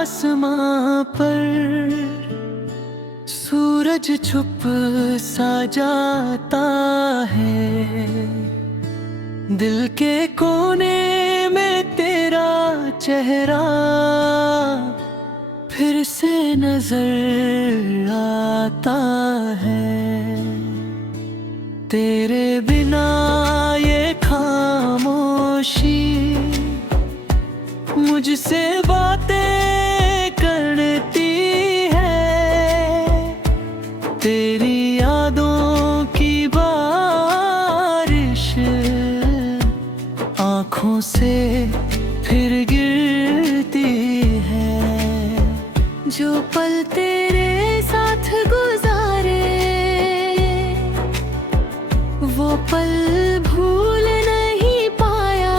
आसमां पर सूरज छुप सा जाता है। दिल के कोने में तेरा चेहरा फिर से नजर आता है। तेरे बिना ये खामोशी मुझसे बातें करती है। तेरी यादों की बारिश आँखों से फिर गिरती है। जो पल तेरे साथ गुजारे वो पल भूल नहीं पाया।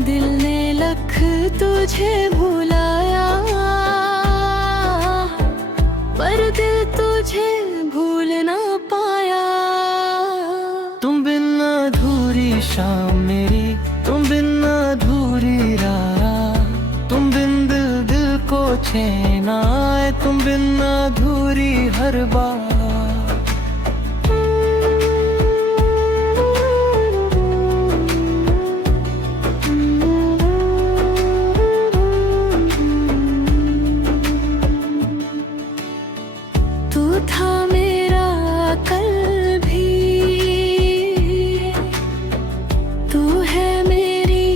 दिल ने लख तुझे भुलाया, पर दिल तुझे भूल ना पाया। तुम बिन अधूरी शाम मेरी, तुम बिन अधूरी रात, तुम बिन दिल दिल को चैन आए, तुम बिन अधूरी हर बात। तू था मेरा कल भी, तू है मेरी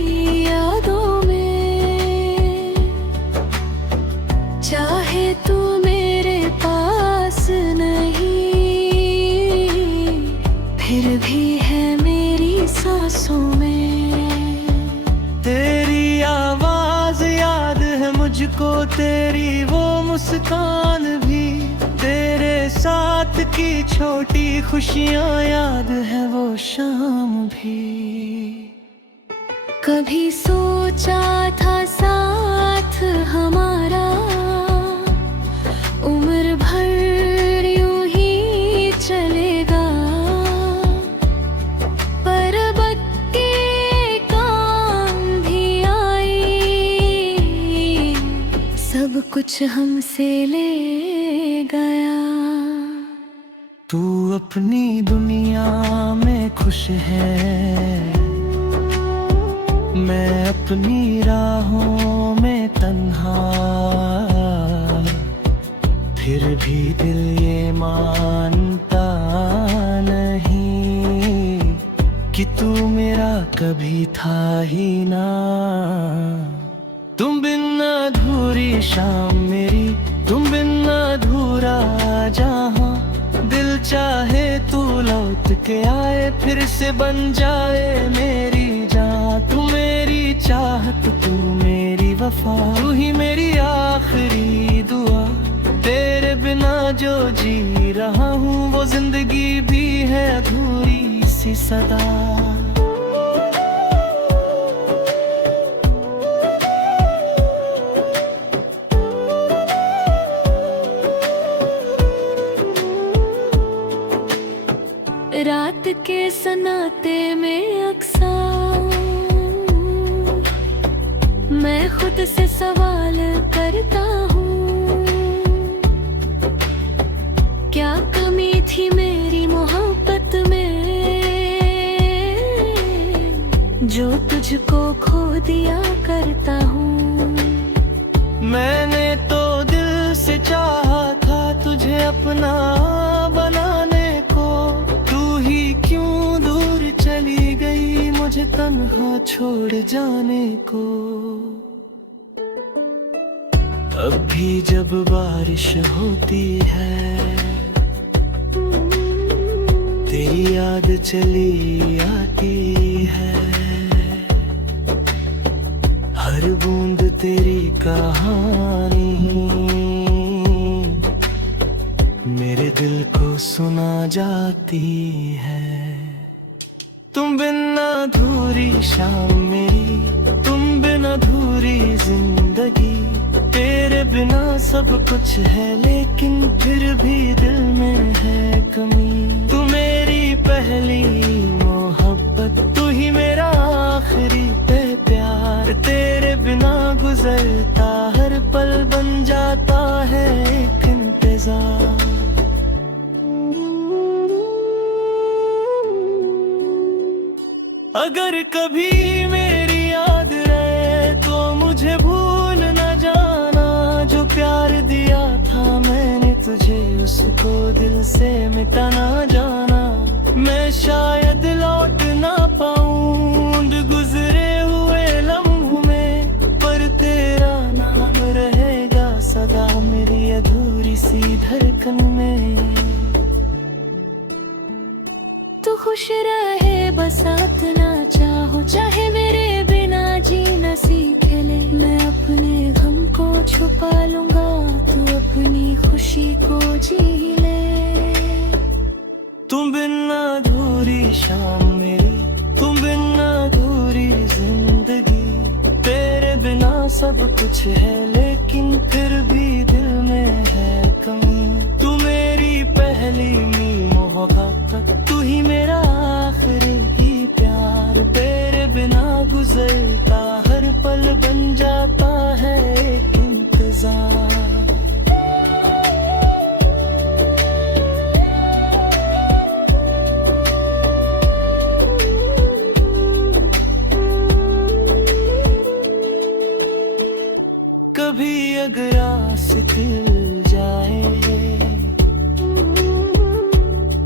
यादों में। चाहे तू मेरे पास नहीं, फिर भी है मेरी सांसों में। तेरी आवाज याद है मुझको, तेरी वो मुस्कान भी, तेरे साथ की छोटी खुशियां याद है वो शाम भी। कभी सोचा था साथ हमारा उम्र भर यूं ही चलेगा, पर वक्त के काम भी आई, सब कुछ हमसे ले गया। तू अपनी दुनिया में खुश है, मैं अपनी राहों में तन्हा। फिर भी दिल ये मानता नहीं कि तू मेरा कभी था ही ना। तुम बिन अधूरी शाम मेरी, तुम बिन अधूरा जहां। दिल चाहे तू लौट के आए, फिर से बन जाए मेरी जान। तू मेरी चाहत, तू मेरी वफा, तू ही मेरी आखिरी दुआ। तेरे बिना जो जी रहा हूँ वो जिंदगी भी है अधूरी सी सदा। रात के सन्नाटे में अक्सर मैं खुद से सवाल करता हूँ, क्या कमी थी मेरी मोहब्बत में जो तुझको खो दिया करता हूँ। मैंने तो दिल से चाहा था तुझे अपना बनाने को, तू ही क्यों दूर चली गई मुझे तन्हा छोड़ जाने को। अब भी जब बारिश होती है तेरी याद चली आती है। हर बूंद तेरी कहानी मेरे दिल को सुना जाती है। तुम बिन अधूरी शाम मेरी, तुम बिन अधूरी जिंदगी। तेरे बिना सब कुछ है लेकिन फिर भी दिल में है कमी। तू मेरी पहली मोहब्बत, तू ही मेरा आखिरी प्यार। तेरे बिना गुजरता हर पल बन जाता है एक इंतजार। अगर कभी मेरी याद रहे तो मुझे भूल न जाना, जो प्यार दिया था मैंने तुझे उसको दिल से मिटा ना जाना। मैं शायद लौट ना पाऊं गुजरे हुए लम्हों में, पर तेरा नाम रहेगा सदा मेरी अधूरी सी धड़कन में। तू खुश रहे बस ना चाहो, चाहे मेरे बिना जीना सीख ले। मैं अपने गम को छुपा लूंगा, तू अपनी खुशी को जी ले। तुम बिन अधूरी शाम मेरी, तुम बिन अधूरी जिंदगी। तेरे बिना सब कुछ है लेकिन फिर भी दिल में है कमी। तू मेरी पहली मोहब्बत, तू ही मेरा आखिरी ही प्यार। तेरे बिना गुजरता हर पल बन जाता है एक इंतजार। कभी अगर आस खिल जाए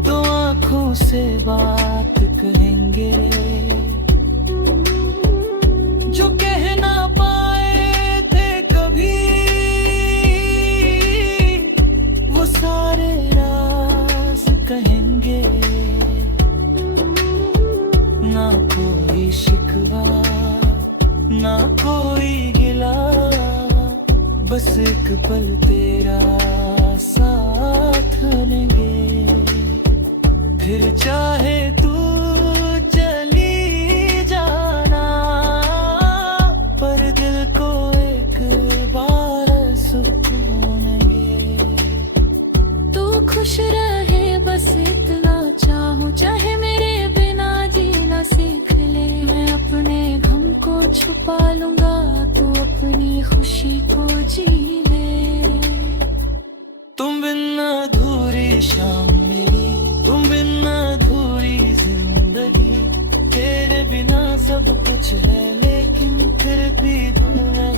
तो आंखों से बात कहेंगे, जो कह ना पाए थे कभी वो सारे राज कहेंगे। ना कोई शिकवा ना कोई गिला, बस एक पल तेरा साथ लेंगे। फिर चाहे तू चली जाना, पर दिल को एक बार सुकून देंगे। तू खुश रहे बस इतना चाहो, चाहे मेरे बिना जीना सीख ले। मैं अपने गम को छुपा लूंगा, तू अपनी खुशी को जी ले। तुम बिन अधूरी शाम मेरी, तुम बिन अधूरी जिंदगी। तेरे बिना सब कुछ है लेकिन फिर भी दुनिया।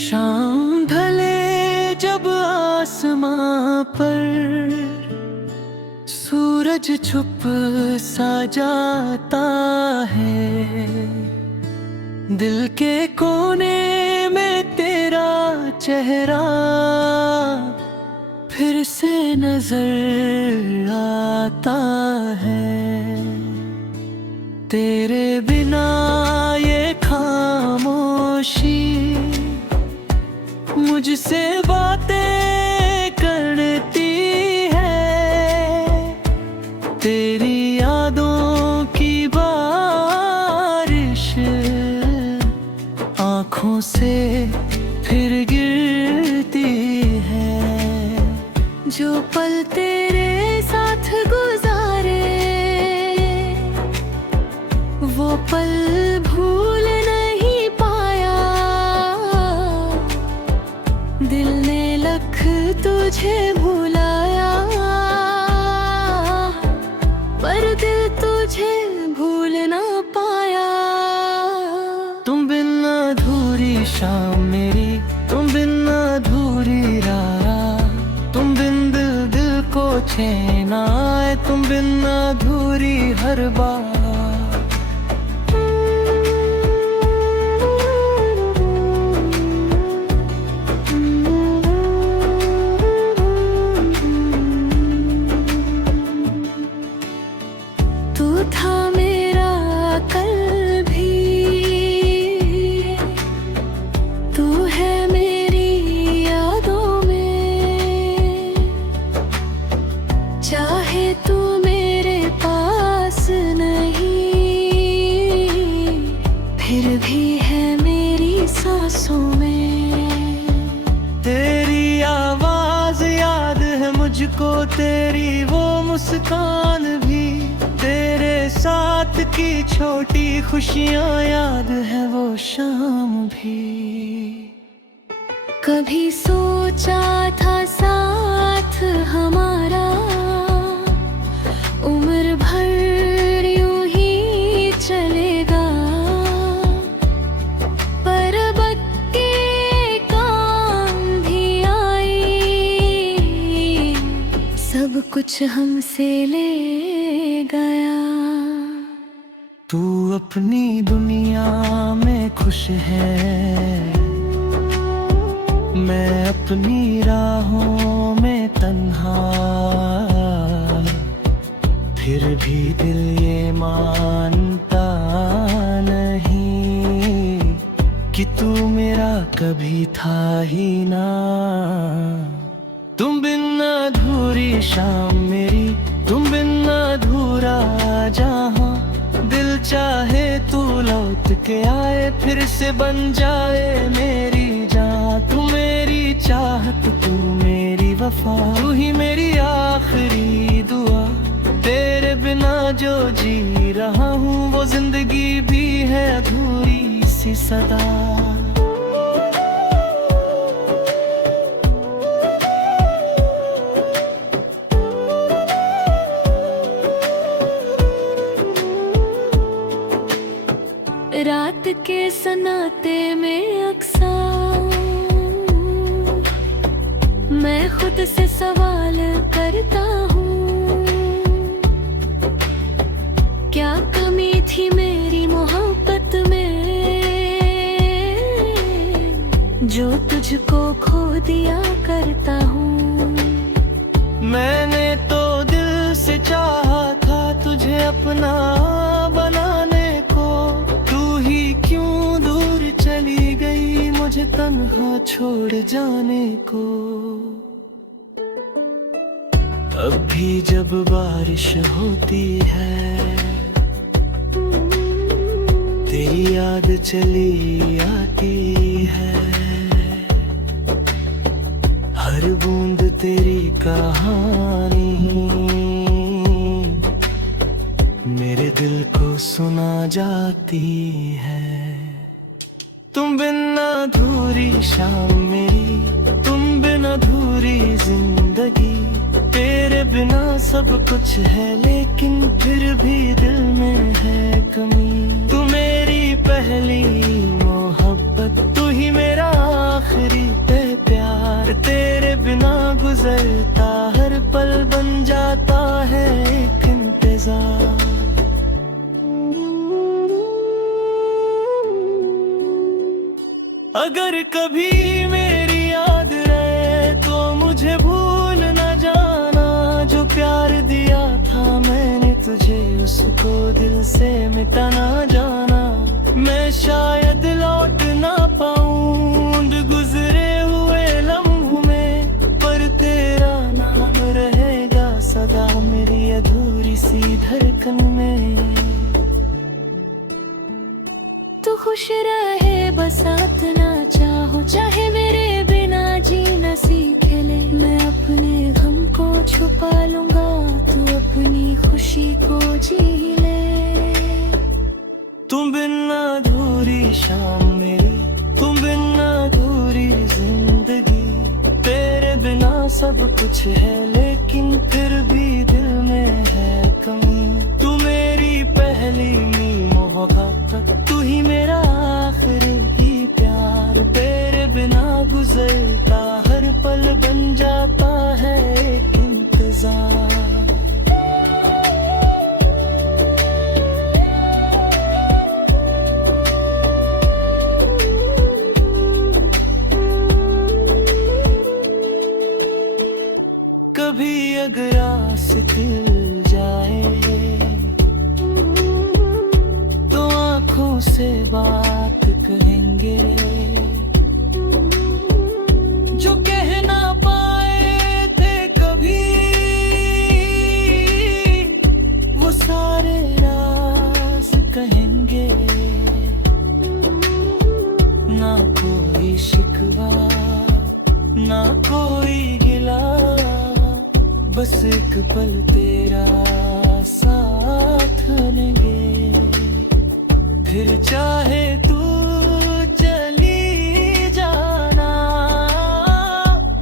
शाम ढले जब आसमां पर सूरज छुप सा जाता है, दिल के कोने में तेरा चेहरा फिर से नजर आता है। तेरे बिना ये खामोशी मुझसे बातें करती है। तेरी यादों की बारिश आँखों से फिर गिरती है। जो पल तेरे साथ गुजारे वो पल भूल नहीं पाया। दिल ने लख तुझे भुलाया, पर दिल तुझे भूल ना पाया। तुम बिन अधूरी शाम मेरी, तुम बिन अधूरी रात। तुम बिन दिल दिल को चैन आए, तुम बिन अधूरी हर बात। तू था मेरा कल भी, तू है मेरी यादों में। चाहे तू मेरे पास नहीं मुझको तेरी वो मुस्कान भी, तेरे साथ की छोटी खुशियाँ याद है वो शाम भी। कभी सोचा था साथ हमारा उम्र भर यूं ही चलेगा, पर वक्त के काम भी आई, सब कुछ हमसे ले गया। तू अपनी दुनिया में खुश है, मैं अपनी राहों में तन्हा, फिर भी दिल ये मानता नहीं कि तू मेरा कभी था ही ना। तुम बिन अधूरी शाम मेरी, तुम बिन अधूरा जहां, दिल चाहे तू लौट के आए, फिर से बन जाए मेरी जान। तू मेरी चाहत, तू मेरी वफा, तू ही मेरी आखिरी दुआ। तेरे बिना जो जी रहा हूँ वो जिंदगी भी है अधूरी सी सदा। रात के सन्नाटे में अक्सर मैं खुद से सवाल करता हूँ, क्या कमी थी मेरी मोहब्बत में जो तुझको खो दिया करता हूँ। मैंने तो दिल से चाहा था तुझे अपना बनाने को, तू ही क्यों दूर चली गई मुझे तन्हा छोड़ जाने को। अब भी जब बारिश होती है तेरी याद चली आती है, हर बूंद तेरी कहानी मेरे दिल को सुना जाती है। तुम बिन अधूरी शाम मेरी, तुम बिन अधूरी जिंदगी, तेरे बिना सब कुछ है लेकिन फिर भी दिल में है कमी। तू मेरी पहली मोहब्बत, तू ही मेरा आखिरी प्यार, तेरे बिना गुजरता हर पल बन जाता है एक इंतजार। अगर कभी मेरी याद रहे तो मुझे भूल न जाना, जो प्यार दिया था मैंने तुझे उसको दिल से मिटा ना जाना। मैं शायद लौट ना पाऊं गुजरे हुए लम्हों में, पर तेरा नाम रहेगा सदा मेरी अधूरी सी धड़कन में। तू खुश रहे बसात ना चाहो, चाहे मेरे बिना जीना सीख ले। मैं अपने गम को छुपा लूंगा, तू अपनी खुशी को जी ले। तुम बिन अधूरी शाम मेरी, तुम बिन अधूरी जिंदगी, तेरे बिना सब कुछ है लेकिन फिर भी दिल में है कमी। तू मेरी पहली मोहब्बत, तू ही मेरा आखिरी प्यार, तेरे बिना गुजरता हर पल बन जाता है एक इंतजार। कभी अगर आस खिल जाए तो आंखों से बात कहेंगे, जो कह ना पाए थे कभी वो सारे राज कहेंगे। ना कोई शिकवा ना कोई गिला, बस एक पल तेरा साथ लेंगे, फिर चाहे तू चली जाना,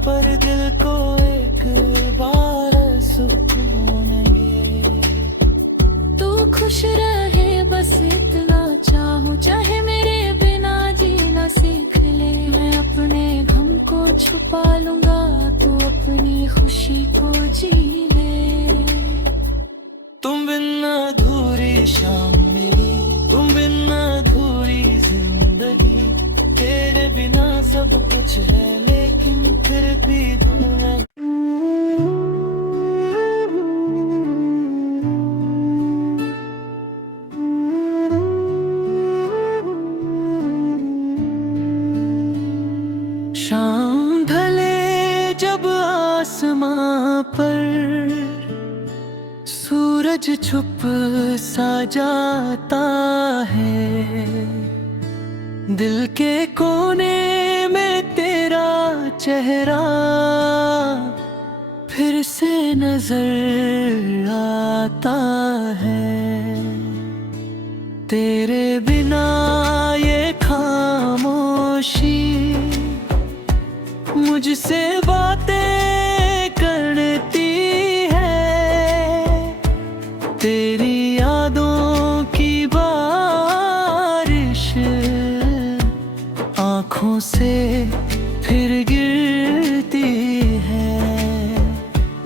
पर दिल को एक बार सुकून देंगे। तू खुश रहे बस इतना चाहूं, चाहे मेरे बिना जीना सीख ले। मैं अपने गम को छुपा लूंगा, तू अपनी खुशी को जी ले। तुम बिन अधूरी शाम मेरी, तुम बिन अधूरी जिंदगी। तेरे बिना सब कुछ है लेकिन फिर भी दुनिया। शाम ढले जब आसमां पर सूरज छुप सा जाता है, दिल के कोने में तेरा चेहरा फिर से नजर आता है। तेरे बिना ये खामोशी मुझसे बातें करती है, तेरी यादों की बारिश आँखों से फिर गिरती है।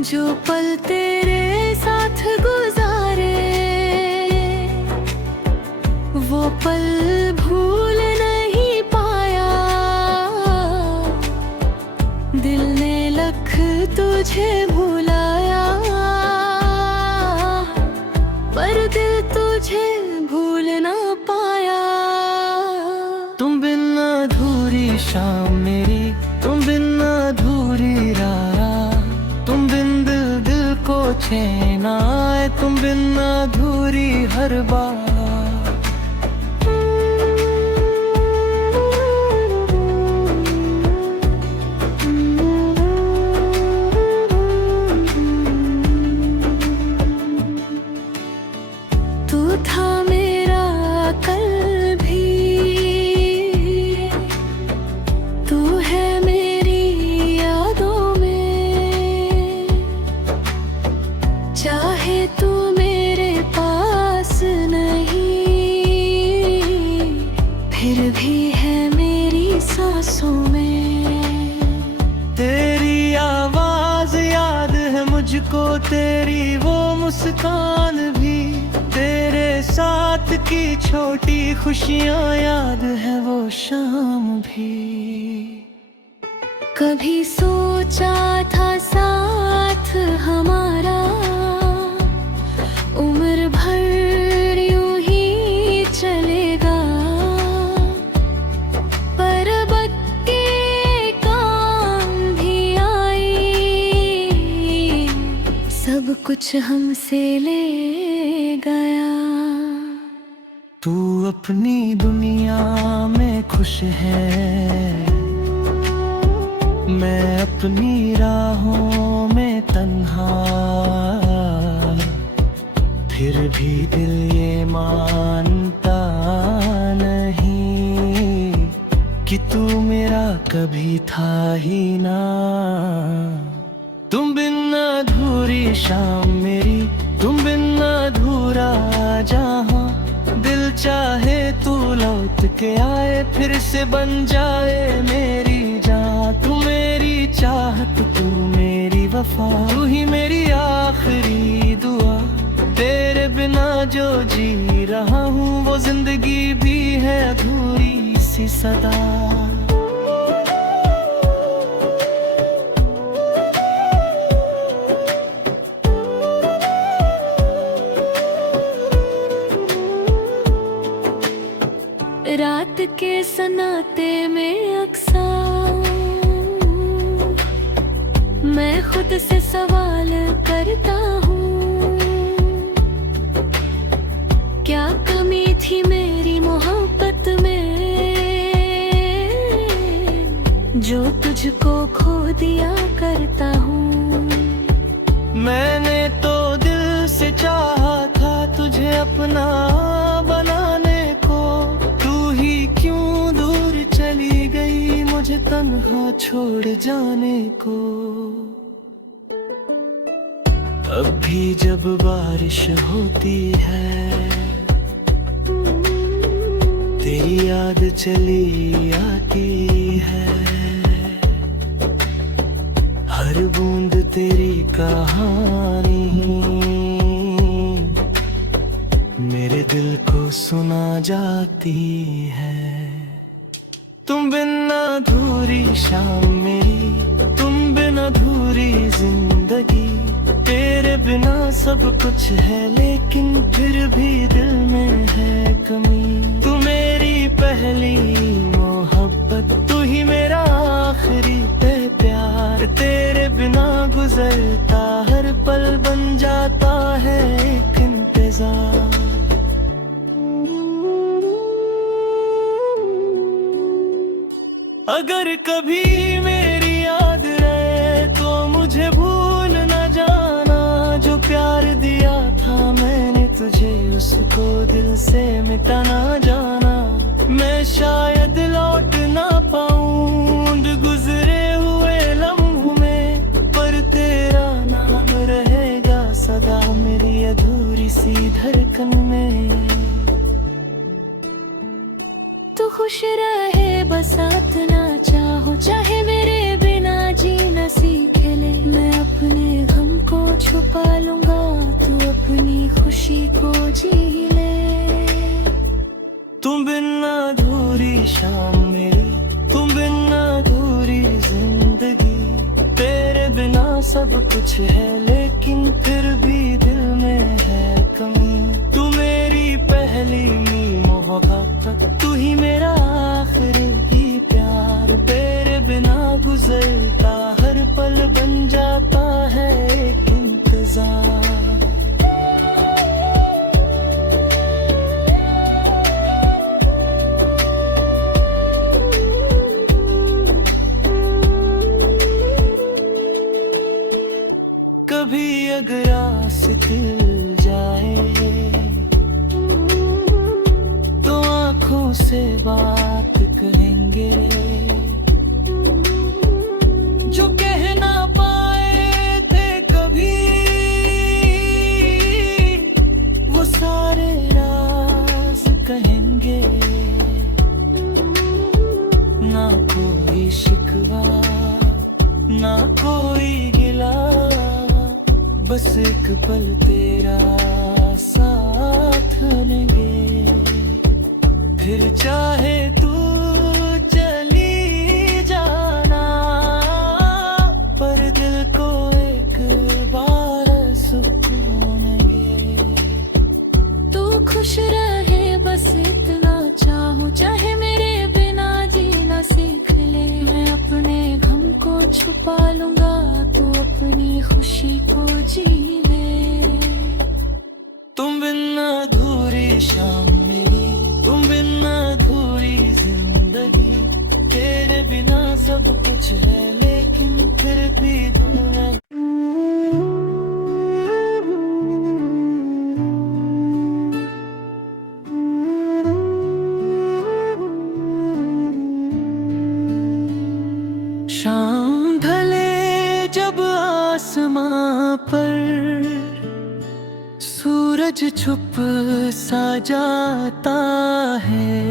जो पल तेरे साथ गुजारे वो पल भूल नहीं पाया, दिल ने लख तुझे भुलाया, पर दिल तुझे भूल ना पाया। तुम बिन अधूरी शाम मेरी, तुम बिन अधूरी रात, तुम बिन दिल दिल को चैन आए, तुम बिन अधूरी हर बात। तू था मेरा कल भी, तू है मेरी यादों में, चाहे तू मेरे पास नहीं, फिर भी है मेरी सांसों में। तेरी आवाज याद है मुझको, तेरी वो मुस्कान भी, तेरे साथ की छोटी खुशियां याद है वो शाम भी। कभी सोचा था साथ हमारा उम्र भर यूं ही चलेगा, पर बक्के काम भी आई, सब कुछ हमसे ले गया। तू अपनी दुनिया में खुश है, मैं अपनी राहों में तन्हा, फिर भी दिल ये मानता नहीं कि तू मेरा कभी था ही ना। तुम बिन अधूरी शाम मेरी, तुम बिन अधूरा जहां, दिल चाहे तू लौट के आए, फिर से बन जाए मेरी जान। तू मेरी चाहत, तू मेरी वफा, तू ही मेरी आखिरी दुआ। तेरे बिना जो जी रहा हूँ वो जिंदगी भी है अधूरी सी सदा। रात के सन्नाटे में अक्सर मैं खुद से सवाल करता हूँ, क्या कमी थी मेरी मोहब्बत में जो तुझको खो दिया करता हूँ। अपना बनाने को। तू ही क्यों दूर चली गई मुझे तन्हा छोड़ जाने को। अब भी जब बारिश होती है तेरी याद चली आती है। हर बूंद तेरी कहानी मेरे दिल को सुना जाती है। तुम बिन अधूरी शाम मेरी, तुम बिन अधूरी जिंदगी। तेरे बिना सब कुछ है लेकिन फिर भी दिल में है कमी। तू मेरी पहली मोहब्बत, तू ही मेरा आखिरी प्यार। तेरे बिना गुजरता हर पल बन जाता है एक इंतजार। अगर कभी मेरी याद रहे तो मुझे भूल न जाना। जो प्यार दिया था मैंने तुझे उसको दिल से मिटा ना जाना। मैं शायद लौट ना पाऊं गुजरे हुए लम्हों में, पर तेरा नाम रहेगा सदा मेरी अधूरी सी धड़कन में। तू खुश रहे बस साथ ना चाहो, चाहे मेरे बिना जी न सीखे ले। मैं अपने गम को छुपा लूंगा, तू अपनी खुशी को जी ले। तुम बिन अधूरी शाम मेरी, तुम बिन अधूरी जिंदगी। तेरे बिना सब कुछ है लेकिन फिर भी दिल में है कमी। तू मेरी पहली मोहब्बत, तू ही मेरा आखिरी प्यार। तेरे बिना गुजरता हर पल बन जाता है एक इंतजार। कभी अगर आस खिल जाए तो आंखों से बात कहेंगे। जो कह ना पाए थे कभी वो सारे राज कहेंगे। ना कोई शिकवा ना कोई गिला, बस एक पल तेरा साथ लेंगे। फिर चाहे तू चली जाना, पर दिल को एक बार सुकून देंगे। तू खुश रहे बस इतना चाहूं, चाहे मेरे बिना जीना सीख ले। मैं अपने गम को छुपा लूंगा, तू अपनी खुशी को जी ले। तुम बिन अधूरी शाम मेरी, तुम बिन अधूरी जिंदगी। तेरे बिना सब कुछ है लेकिन फिर भी दुनिया। शाम ढले जब आसमां पर सूरज छुप सा जाता है।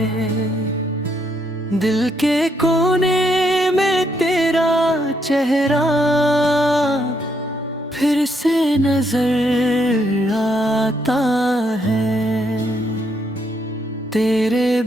दिल के कोने में तेरा चेहरा फिर से नजर आता है। तेरे